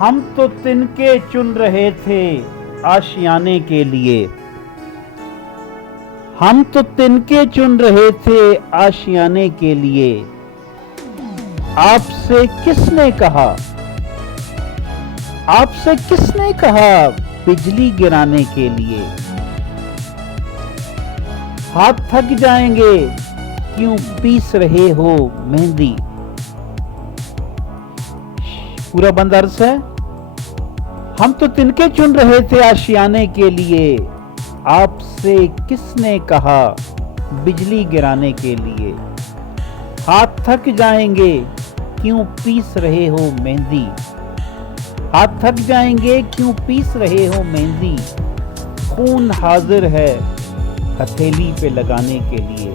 हम तो तिनके चुन रहे थे आशियाने के लिए। हम तो तिनके चुन रहे थे आशियाने के लिए। आपसे किसने कहा, आपसे किसने कहा बिजली गिराने के लिए। हाथ थक जाएंगे क्यों पीस रहे हो मेहंदी। पूरा बंद अर्ज है। हम तो तिनके चुन रहे थे आशियाने के लिए। आपसे किसने कहा बिजली गिराने के लिए। हाथ थक जाएंगे क्यों पीस रहे हो मेहंदी। हाथ थक जाएंगे क्यों पीस रहे हो मेहंदी। खून हाजिर है हथेली पे लगाने के लिए।